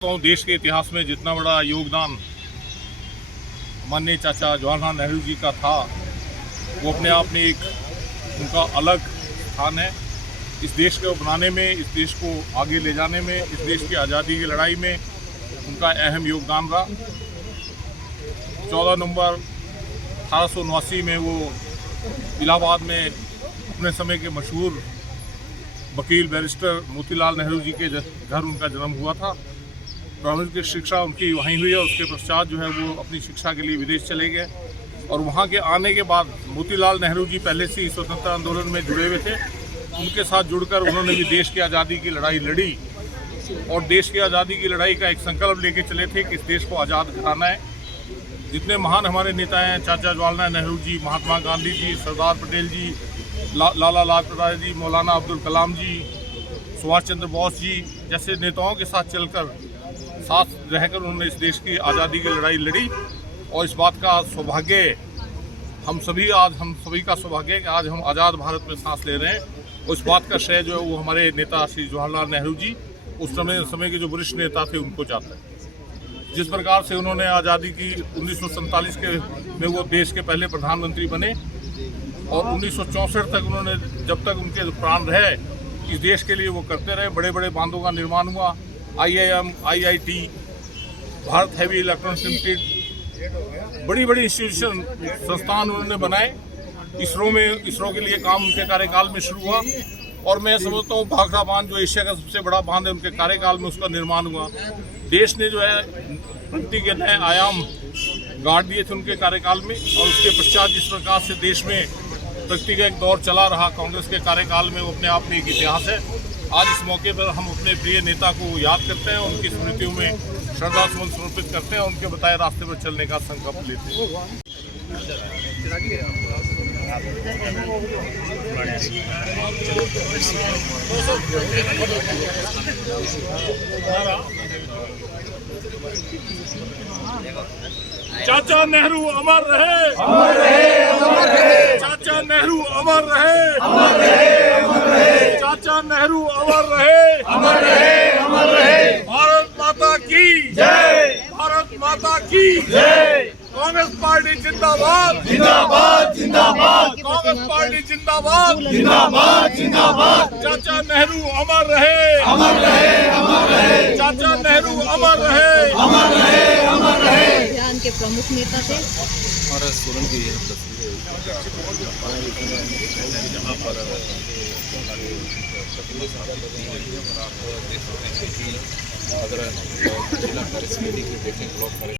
तो देश के इतिहास में जितना बड़ा योगदान माननीय चाचा जवाहरलाल नेहरू जी का था, वो अपने आप में एक उनका अलग स्थान है। इस देश को बनाने में, इस देश को आगे ले जाने में, इस देश की आज़ादी की लड़ाई में उनका अहम योगदान रहा। 14 नवंबर 1879 में वो इलाहाबाद में अपने समय के मशहूर वकील बैरिस्टर मोतीलाल नेहरू जी के घर उनका जन्म हुआ था। प्रारंभिक की शिक्षा उनकी वहीं हुई है। उसके पश्चात जो है वो अपनी शिक्षा के लिए विदेश चले गए और वहाँ के आने के बाद मोतीलाल नेहरू जी पहले से ही स्वतंत्रता आंदोलन में जुड़े हुए थे। उनके साथ जुड़कर उन्होंने भी देश की आज़ादी की लड़ाई लड़ी और देश की आज़ादी की लड़ाई का एक संकल्प लेके चले थे कि इस देश को आज़ाद कराना है। जितने महान हमारे नेता हैं, चाचा जवाहरलाल नेहरू जी, महात्मा गांधी जी, सरदार पटेल जी, लाला लाजपत राय जी, मौलाना अब्दुल कलाम जी, सुभाष चंद्र बोस जी जैसे नेताओं के साथ चलकर साथ रहकर उन्होंने इस देश की आज़ादी की लड़ाई लड़ी। और इस बात का सौभाग्य हम सभी का सौभाग्य है कि आज हम आज़ाद भारत में सांस ले रहे हैं। और इस बात का श्रेय जो है वो हमारे नेता श्री जवाहरलाल नेहरू जी, उस समय के जो वरिष्ठ नेता थे, उनको जाता है। जिस प्रकार से उन्होंने आज़ादी की 1947 में वो देश के पहले प्रधानमंत्री बने और 1964 तक उन्होंने, जब तक उनके प्राण रहे, इस देश के लिए वो करते रहे। बड़े बड़े बांधों का निर्माण हुआ, IIM, IIT, Bharat heavy electronics limited, बड़ी बड़ी इंस्टीट्यूशन संस्थान उन्होंने बनाए। इसरो के लिए काम उनके कार्यकाल में शुरू हुआ और मैं समझता हूँ भाखड़ा बांध जो एशिया का सबसे बड़ा बांध है, उनके कार्यकाल में उसका निर्माण हुआ। देश ने जो है प्रगति के नए आयाम गाड़ दिए थे उनके कार्यकाल में। और उसके पश्चात जिस प्रकार से देश में प्रगति का एक दौर चला रहा कांग्रेस के कार्यकाल में, वो अपने आप में एक इतिहास है। आज इस मौके पर हम अपने प्रिय नेता को याद करते हैं, उनकी स्मृतियों में श्रद्धासुमन समर्पित करते हैं, उनके बताए रास्ते पर चलने का संकल्प लेते हैं। चाचा नेहरू अमर रहे, अमर रहे, अमर रहे। चाचा नेहरू अमर रहे, अमर रहे, अमर रहे। चाचा नेहरू अमर रहे, अमर रहे, अमर रहे। भारत माता की जय, भारत माता की जय। कांग्रेस पार्टी जिंदाबाद, जिंदाबाद, जिंदाबाद। कांग्रेस पार्टी जिंदाबाद, जिंदाबाद, जिंदाबाद। चाचा नेहरू अमर रहे, अमर रहे, अमर रहे। चाचा नेहरू अमर रहे, अमर रहे, अमर रहे। अभियान के प्रमुख नेता थे। हमारा सोलन की ये तस्वीरें जहाँ पर अगर जिला कार्य समिति के बैठक ब्लॉक